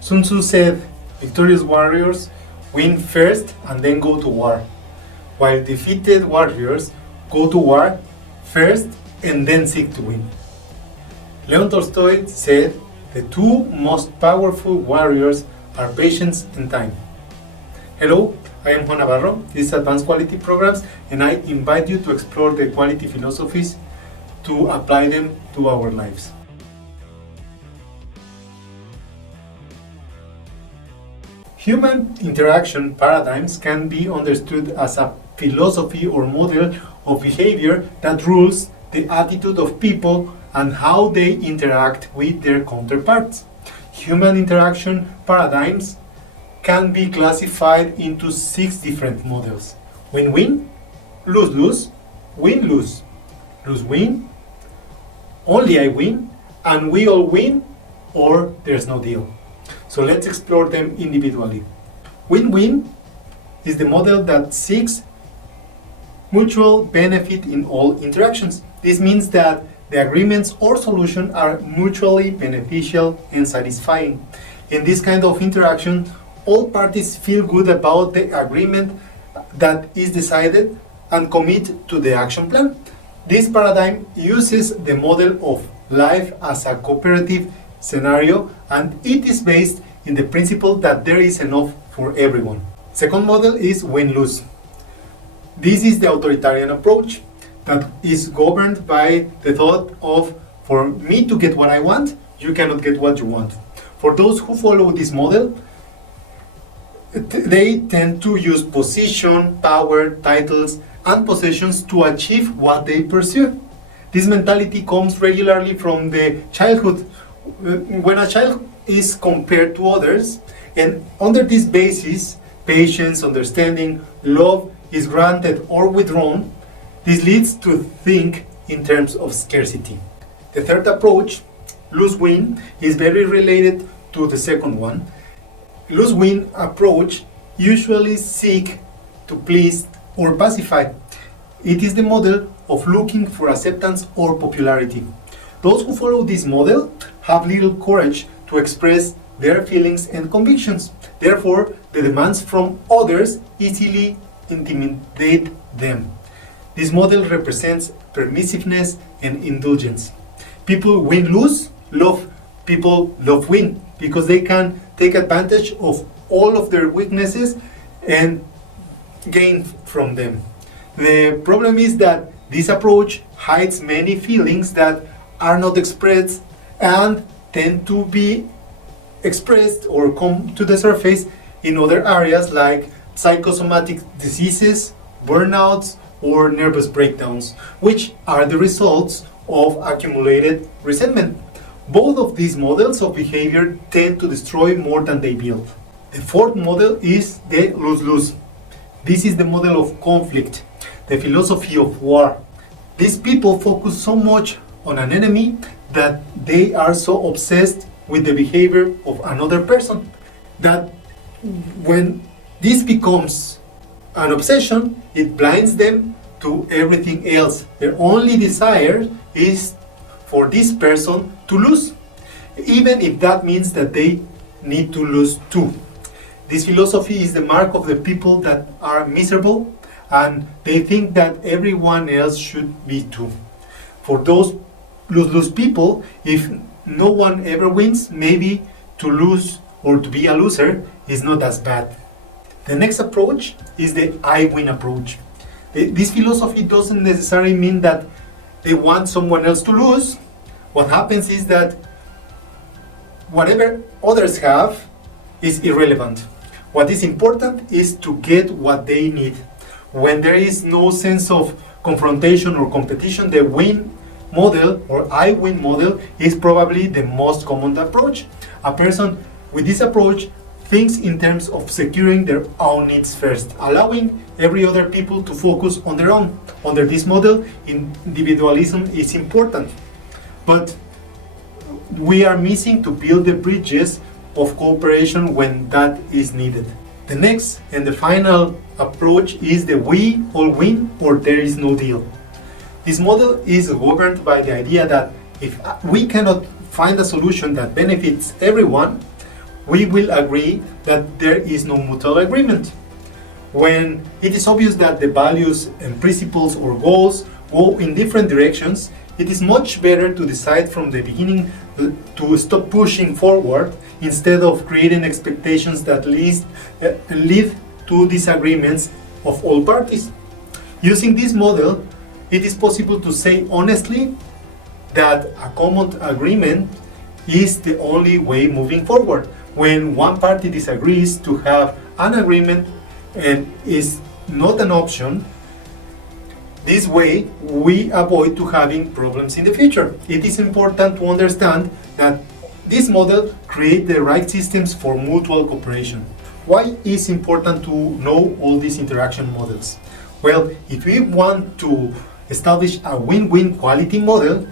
Sun Tzu said, victorious warriors win first and then go to war, while defeated warriors go to war first and then seek to win. Leon Tolstoy said, the two most powerful warriors are patience and time. Hello, I am Juan Navarro. This is Advanced Quality Programs, and I invite you to explore the quality philosophies to apply them to our lives. Human interaction paradigms can be understood as a philosophy or model of behavior that rules the attitude of people and how they interact with their counterparts. Human interaction paradigms can be classified into 6 different models: win-win, lose-lose, win-lose, lose-win, only I win, and we all win, or there's no deal. So let's explore them individually. Win-win is the model that seeks mutual benefit in all interactions. This means that the agreements or solutions are mutually beneficial and satisfying. In this kind of interaction, all parties feel good about the agreement that is decided and commit to the action plan. This paradigm uses the model of life as a cooperative scenario, and it is based in the principle that there is enough for everyone. Second model is win-lose. This is the authoritarian approach that is governed by the thought of, for me to get what I want, you cannot get what you want. For those who follow this model, they tend to use position, power, titles, and possessions to achieve what they pursue. This mentality comes regularly from the childhood. When a child is compared to others, and under this basis, patience, understanding, love is granted or withdrawn, this leads to think in terms of scarcity. The third approach, lose-win, is very related to the second one. Lose-win approach usually seek to please or pacify. It is the model of looking for acceptance or popularity. Those who follow this model have little courage to express their feelings and convictions. Therefore, the demands from others easily intimidate them. This model represents permissiveness and indulgence. People win-lose, people love-win, because they can take advantage of all of their weaknesses and gain from them. The problem is that this approach hides many feelings that are not expressed and tend to be expressed or come to the surface in other areas like psychosomatic diseases, burnouts, or nervous breakdowns, which are the results of accumulated resentment. Both of these models of behavior tend to destroy more than they build. The fourth model is the lose-lose. This is the model of conflict, the philosophy of war. These people focus so much on an enemy that they are so obsessed with the behavior of another person that when this becomes an obsession, it blinds them to everything else. Their only desire is for this person to lose, even if that means that they need to lose too. This philosophy is the mark of the people that are miserable and they think that everyone else should be too. For those lose-lose people, if no one ever wins, maybe to lose or to be a loser is not as bad. The next approach is the I win approach. This philosophy doesn't necessarily mean that they want someone else to lose. What happens is that whatever others have is irrelevant. What is important is to get what they need. When there is no sense of confrontation or competition, the win model or I win model is probably the most common approach. A person with this approach thinks in terms of securing their own needs first, allowing every other people to focus on their own. Under this model, individualism is important, but we are missing to build the bridges of cooperation when that is needed. The next and the final approach is the we all win or there is no deal. This model is governed by the idea that if we cannot find a solution that benefits everyone, we will agree that there is no mutual agreement. When it is obvious that the values and principles or goals go in different directions, it is much better to decide from the beginning to stop pushing forward instead of creating expectations that lead to disagreements of all parties. Using this model, it is possible to say honestly that a common agreement is the only way moving forward. When one party disagrees, to have an agreement and is not an option. This way, we avoid to having problems in the future. It is important to understand that this model creates the right systems for mutual cooperation. Why is important to know all these interaction models? Well, if we want to establish a win-win quality model,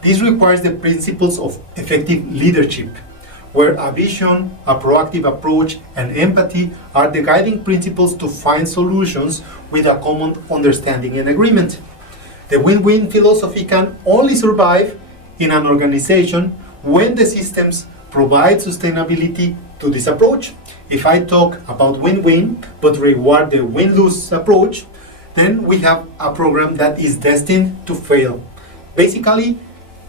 this requires the principles of effective leadership, where a vision, a proactive approach, and empathy are the guiding principles to find solutions with a common understanding and agreement. The win-win philosophy can only survive in an organization when the systems provide sustainability to this approach. If I talk about win-win but reward the win-lose approach, then we have a program that is destined to fail. Basically,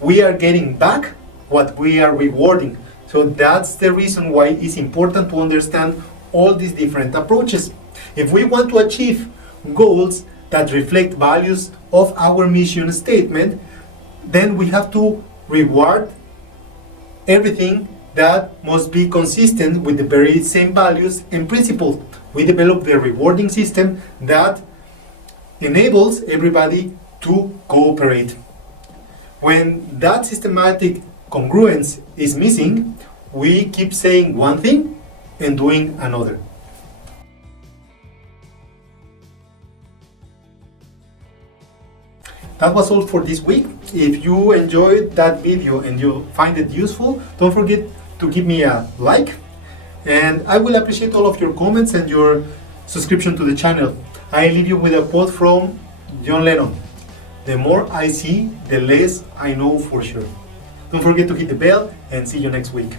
we are getting back what we are rewarding. So that's the reason why it's important to understand all these different approaches. If we want to achieve goals that reflect values of our mission statement, then we have to reward everything that must be consistent with the very same values and principles. We develop the rewarding system that enables everybody to cooperate. When that systematic congruence is missing, we keep saying one thing and doing another. That was all for this week. If you enjoyed that video and you find it useful, don't forget to give me a like, and I will appreciate all of your comments and your subscription to the channel. I leave you with a quote from John Lennon: "The more I see, the less I know for sure." Don't forget to hit the bell and see you next week.